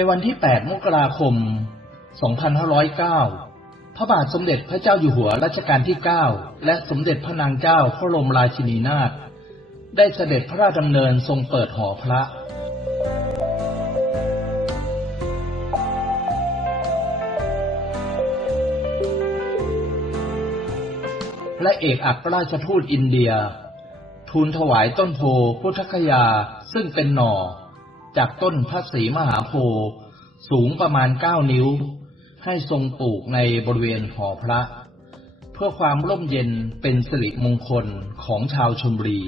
ในวันที่ 8 มกราคม 2509 พระบาทสมเด็จพระเจ้าอยู่หัวรัชกาลที่ 9 และสมเด็จพระนางเจ้าพระบรมราชินีนาถ ได้เสด็จพระราชดำเนินทรงเปิดหอพระและเอกอัครราชทูตอินเดีย ทูลถวายต้นโพพุทธคยาซึ่งเป็นหน่อ จากต้นพระศรีมหาโพธิ์สูงประมาณ9นิ้ว ให้ทรงปลูกในบริเวณหอพระ เพื่อความร่มเย็นเป็นสิริมงคลของชาวชนบุรี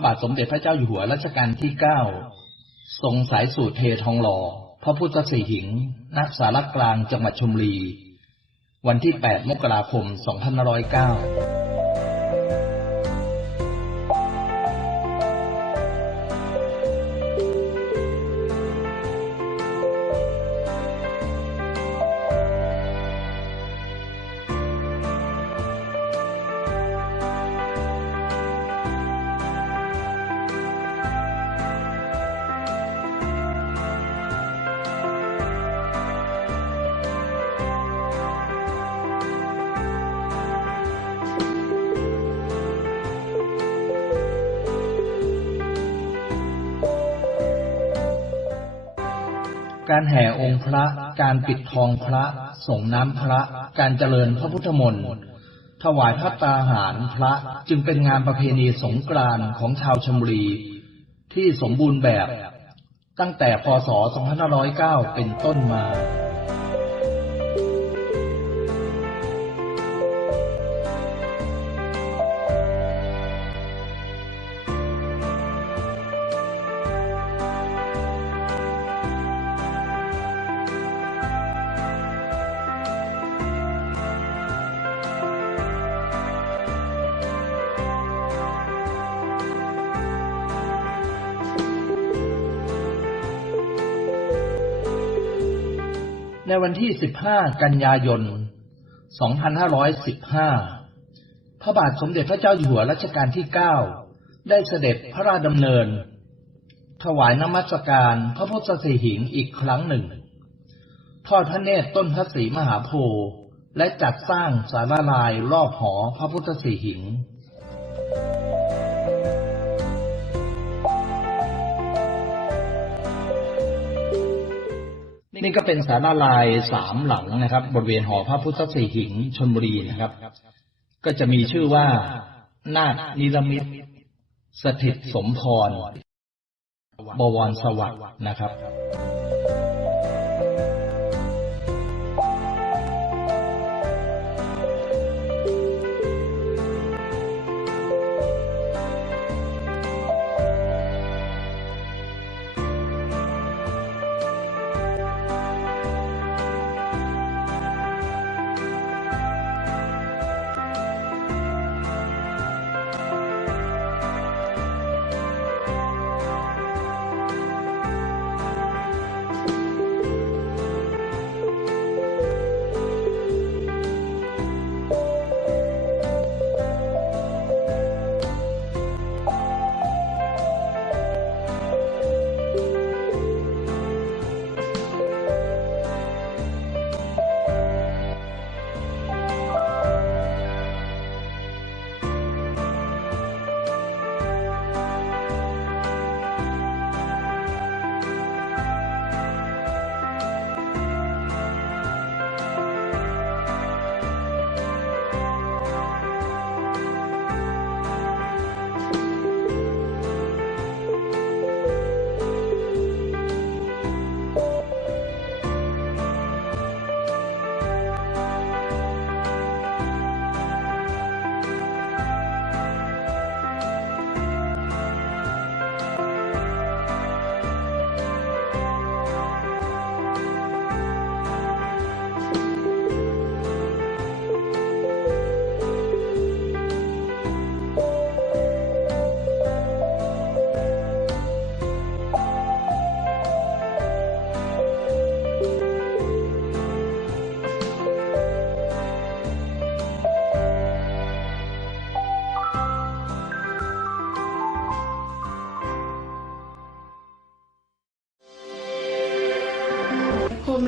ระบาทสมเด็จพระเจ้าอยู่หัวรัชกาลที่9ทรงสายสูตรเททองหล่อ พระพุทธสีหิงณสารกลางจังหวัดชลบุรี วันที่ 8 มกราคม 2509 การแห่องค์พระ การปิดทองพระ ส่งน้ำพระ การเจริญพระพุทธมนต์ ถวายพระตาหารพระจึงเป็นงานประเพณีสงกรานต์ของชาวชลบุรี ที่สมบูรณ์แบบ ตั้งแต่พศ 2509 เป็นต้นมา ในวันที่ 15 กันยายน 2515 พระบาทสมเด็จพระเจ้าอยู่หัวรัชกาลที่ 9 ได้เสด็จพระราชดำเนิน ถวายนมัสการพระพุทธสีหิงอีกครั้งหนึ่ง ทอดพระเนตรต้นพระศรีมหาโพธิ์และจัดสร้างสาราลายรอบหอพระพุทธสีหิง นี่ก็เป็นสาราลายสามหลังนะครับ บริเวณหอพระพุทธสีหิงชนบุรีนะครับ ก็จะมีชื่อว่า นาคนิรมิตสถิตสมพรบวรสวัสดิ์นะครับ